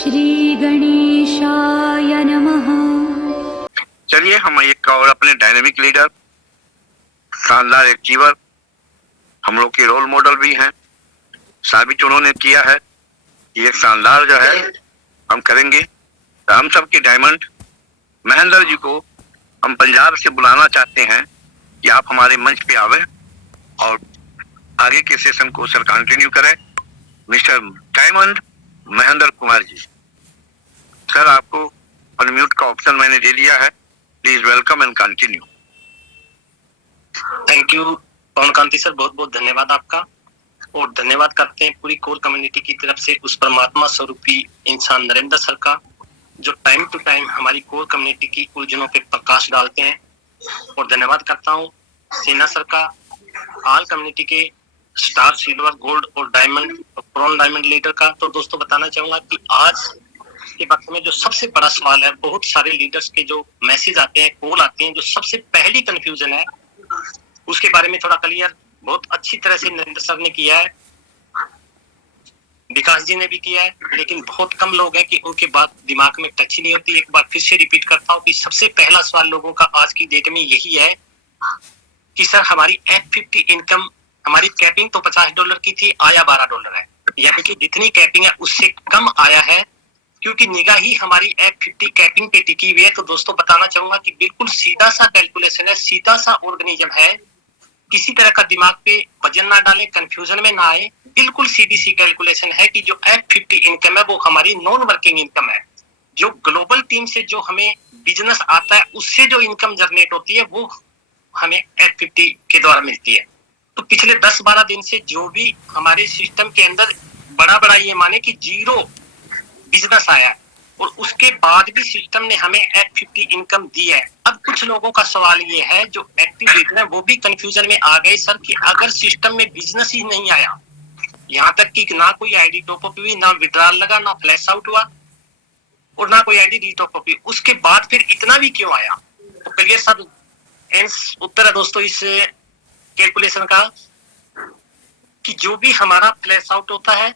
श्री गणेशाय नमः। चलिए हम एक और अपने डायनेमिक लीडर, शानदार अचीवर, हम लोग के रोल मॉडल भी हैं, साबित उन्होंने किया है कि एक शानदार जो है हम करेंगे। तो हम सब के डायमंड महेंद्र जी को हम पंजाब से बुलाना चाहते हैं कि आप हमारे मंच पे आवे और आगे के सेशन को सर कंटिन्यू करें। Mister diamond Mahendra Kumar ji, sir आपको अनम्यूट का ऑप्शन मैंने दे दिया है, please welcome and continue. Thank you Pawan Kanti sir, बहुत बहुत धन्यवाद आपका। और धन्यवाद करते हैं पूरी कोर कम्युनिटी की तरफ से उस परमात्मा स्वरूपी इंसान नरेंद्र सर का, जो टाइम टू टाइम हमारी कोर कम्युनिटी की उलझनों पे प्रकाश डालते हैं। और धन्यवाद करता हूँ सेना सर का, ऑल कम्युनिटी के स्टार, सिल्वर, गोल्ड और डायमंड और ब्रॉन्ज डायमंड लीडर का। तो दोस्तों बताना चाहूंगा कि आज के वक्त में जो सबसे बड़ा सवाल है, बहुत सारे लीडर्स के जो मैसेज आते हैं, कॉल आते हैं, जो सबसे पहली कंफ्यूजन है उसके बारे में थोड़ा क्लियर बहुत अच्छी तरह से नरेंद्र सर ने किया है, विकास जी ने भी किया है, लेकिन बहुत कम लोग हैं कि उनके बात दिमाग में टच ही नहीं होती। एक बार फिर से रिपीट करता हूँ कि सबसे पहला सवाल लोगों का आज की डेट में यही है कि सर हमारी F50 इनकम, हमारी कैपिंग तो $50 की थी, आया $12 है, यानी कि जितनी कैपिंग है उससे कम आया है, क्योंकि निगाह ही हमारी F50 कैपिंग पे टिकी हुई है। तो दोस्तों बताना चाहूंगा कि बिल्कुल सीधा सा कैलकुलेशन है, सीधा सा ऑर्गेनिज्म है, किसी तरह का दिमाग पे वजन ना डालें, कंफ्यूजन में ना आए, बिल्कुल सीधी सी कैलकुलेशन है कि जो F50 इनकम है वो हमारी नॉन वर्किंग इनकम है। जो ग्लोबल टीम से जो हमें बिजनेस आता है उससे जो इनकम जनरेट होती है वो हमें F50 के द्वारा मिलती है। तो पिछले 10-12 दिन से जो भी हमारे सिस्टम के अंदर बड़ा ये माने कि जीरो बिजनेस आया और उसके बाद भी सिस्टम ने हमें F50 इनकम दी है। अब कुछ लोगों का सवाल ये है, जो एक्टिव लीडर है वो भी कंफ्यूजन में आ गए सर कि अगर सिस्टम में बिजनेस ही नहीं आया, यहाँ तक कि ना कोई आईडी टॉप अप हुई, ना विड्रॉल लगा, ना फ्लैश आउट हुआ और ना कोई आईडी रीटॉप अप हुई, उसके बाद फिर इतना भी क्यों आया? तो क्लियर सर उत्तर है दोस्तों इस कैलकुलेशन का कि जो भी हमारा फ्लैश आउट होता है,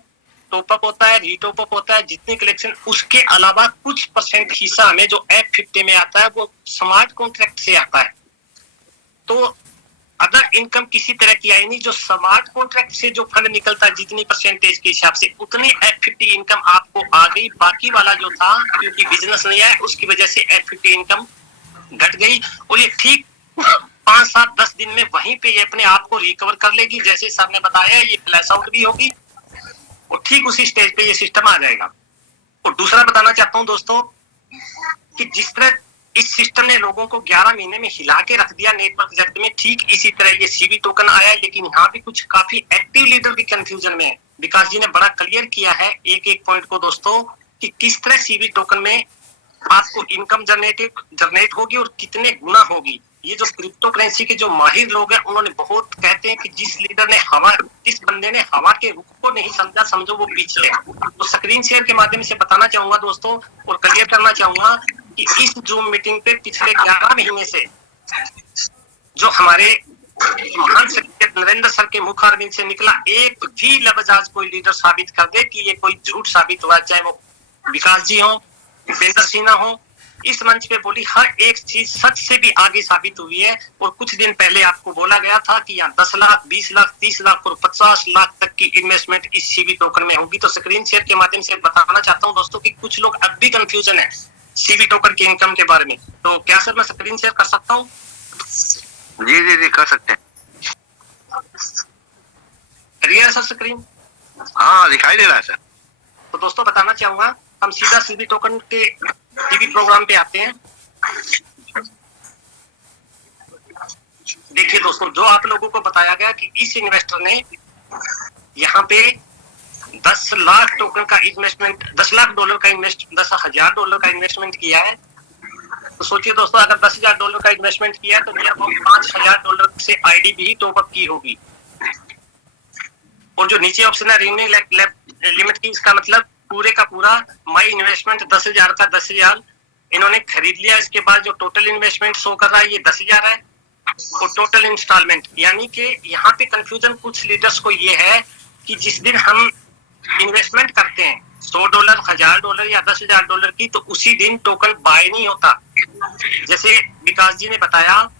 टॉप अप होता है, रीटॉप अप होता है, जितनी कलेक्शन, उसके अलावा कुछ परसेंट हिस्सा हमें जो F50 में आता है वो स्मार्ट कॉन्ट्रैक्ट से आता है। तो अदर इनकम किसी तरह की आई नहीं, जो स्मार्ट कॉन्ट्रैक्ट से जो फंड निकलता है जितनी परसेंटेज के हिसाब से उतनी F50 इनकम आपको आ गई। बाकी वाला जो था क्योंकि बिजनेस नहीं आया उसकी वजह से F50 इनकम घट गई और ये ठीक 5-7-10 दिन में वहीं पे ये अपने आप को रिकवर कर लेगी। जैसे सर ने बताया ये फ्लैश आउट भी होगी और ठीक उसी स्टेज पे ये सिस्टम आ जाएगा। और दूसरा बताना चाहता हूं दोस्तों कि जिस तरह इस सिस्टम ने लोगों को 11 महीने में हिला के रख दिया नेटवर्क जगत में, ठीक इसी तरह ये सीवी टोकन आया है, लेकिन यहाँ पे कुछ काफी एक्टिव लीडर भी कंफ्यूजन में है। विकास जी ने बड़ा क्लियर किया है एक एक पॉइंट को दोस्तों कि किस तरह सीवी टोकन में आपको इनकम जनरेट होगी और कितने गुना होगी। ये जो क्रिप्टो करेंसी के जो माहिर लोग हैं उन्होंने बहुत कहते हैं कि जिस लीडर ने जिस बंदे ने हवा के रुख को नहीं समझा, समझो वो पीछे है। तो स्क्रीन शेयर के माध्यम से बताना चाहूंगा दोस्तों और क्लियर करना चाहूंगा कि इस जूम मीटिंग पे पिछले 11 महीने से जो हमारे महान शख्सियत नरेंद्र सर के मुख अरविंद से निकला एक भी लफ्ज आज कोई लीडर साबित कर दे कि ये कोई झूठ साबित हुआ, चाहे वो विकास जी हो, भूपेंद्र सिन्हा हो, इस मंच पे बोली हर एक चीज सच से भी आगे साबित हुई है। और कुछ दिन पहले आपको बोला गया था कि यहाँ 10 लाख, 20 लाख, 30 लाख और 50 लाख तक की इन्वेस्टमेंट इस सीवी टोकन में होगी। तो स्क्रीन शेयर के माध्यम से बताना चाहता हूँ दोस्तों कि कुछ लोग अब भी कंफ्यूजन है सीवी टोकन की इनकम के बारे में। तो क्या सर मैं स्क्रीन शेयर कर सकता हूँ? जी कर सकते हैं। Clear sir screen? हाँ दिखाई दे रहा है सर। तो दोस्तों बताना चाहूंगा हम सीधा सीवी टोकन के टीवी प्रोग्राम पे आते हैं। देखिए दोस्तों, जो आप लोगों को बताया गया कि इस इन्वेस्टर ने यहाँ पे 10 लाख टोकन का इन्वेस्टमेंट, $10 लाख का इन्वेस्ट, $10,000 का इन्वेस्टमेंट किया है। तो सोचिए दोस्तों, अगर $10,000 का इन्वेस्टमेंट किया है तो $5,000 से आईडी भी टॉप अप की होगी। और जो नीचे ऑप्शन है रिन्यू लिमिट की, इसका मतलब पूरे का पूरा माई इन्वेस्टमेंट 10,000 का 10,000 इन्होंने खरीद लिया। इसके बाद जो टोटल इन्वेस्टमेंट शो कर रहा है ये 10,000 है और टोटल इंस्टॉलमेंट, यानी कि यहाँ पे कंफ्यूजन कुछ लीडर्स को ये है कि जिस दिन हम इन्वेस्टमेंट करते हैं $100, $1000 या $10,000 की, तो उसी दिन टोकन बाय नहीं होता। जैसे विकास जी ने बताया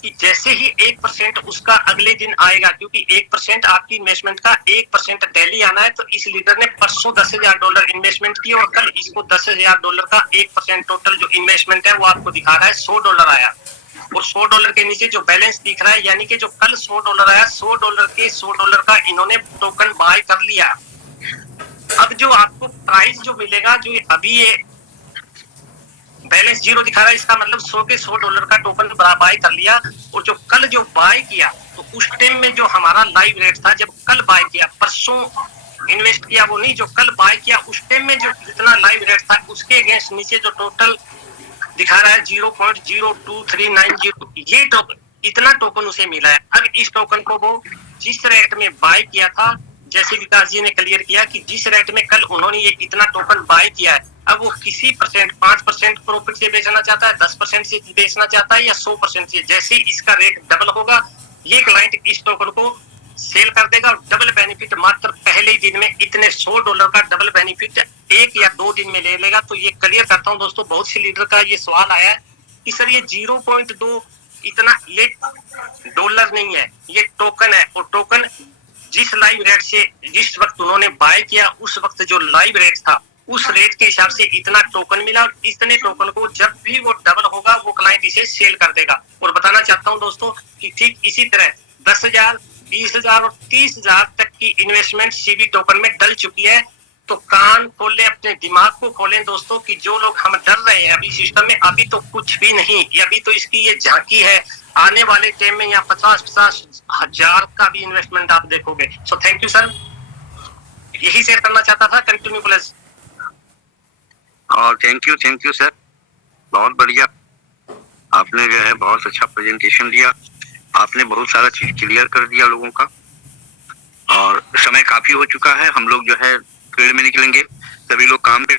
कि जैसे ही 1% उसका अगले दिन आएगा, क्योंकि 1% आपकी इन्वेस्टमेंट का 1% डेली आना है, तो इस लीडर ने परसों $10,000 इन्वेस्टमेंट की और कल इसको $10,000 का 1% टोटल जो इन्वेस्टमेंट है वो आपको दिखा रहा है $100 आया। और $100 के नीचे जो बैलेंस दिख रहा है, यानी कि जो कल $100 आया, $100 के $100 का इन्होंने टोकन बाय कर लिया। अब जो आपको प्राइस जो मिलेगा, जो अभी ये बैलेंस 0 दिखा रहा है, इसका मतलब 100 के $100 का टोकन बाय कर लिया। और जो कल जो बाय किया, तो उस टाइम में जो हमारा लाइव रेट था, जब कल बाय किया, परसों इन्वेस्ट किया वो नहीं, जो कल बाय किया उस टाइम में जो जितना लाइव रेट था उसके अगेंस्ट नीचे जो टोटल दिखा रहा है 0.02390, ये टोकन, इतना टोकन उसे मिला है। अब इस टोकन को वो जिस रेट में बाय किया था, जैसे विकास जी ने क्लियर किया कि जिस रेट में कल उन्होंने ये इतना टोकन बाय किया है, अब वो किसी परसेंट 5% प्रॉफिट से बेचना चाहता है, 10% से बेचना चाहता है या 100% से, जैसे इसका रेट डबल होगा ये क्लाइंट इस टोकन को सेल कर देगा और डबल बेनिफिट मात्र पहले ही दिन में इतने $100 का डबल बेनिफिट 1 या 2 दिन में ले लेगा। तो ये क्लियर करता हूं दोस्तों, बहुत सी लीडर का ये सवाल आया है कि सर ये 0.2 इतना, ये डॉलर नहीं है, ये टोकन है। और टोकन जिस लाइव रेट से जिस वक्त उन्होंने बाय किया, उस वक्त जो लाइव रेट था उस रेट के हिसाब से इतना टोकन मिला, और इतने टोकन को जब भी वो डबल होगा वो क्लाइंट इसे सेल कर देगा। और बताना चाहता हूं दोस्तों कि ठीक इसी तरह 10,000, 20,000 और 30,000 तक की इन्वेस्टमेंट सीबी टोकन में डल चुकी है। तो कान खोले, अपने दिमाग को खोलें दोस्तों, कि जो लोग हम डर रहे हैं अभी सिस्टम में, अभी तो कुछ भी नहीं, अभी तो इसकी ये झांकी है। आने वाले टाइम में यहाँ 50-50 हजार का भी इन्वेस्टमेंट आप देखोगे। सो थैंक यू सर, यही शेयर करना चाहता था। Continue please. और थैंक यू सर, बहुत बढ़िया, आपने जो है बहुत अच्छा प्रेजेंटेशन दिया, आपने बहुत सारा चीज क्लियर कर दिया लोगों का। और समय काफी हो चुका है, हम लोग जो है फील्ड में निकलेंगे, सभी लोग काम पे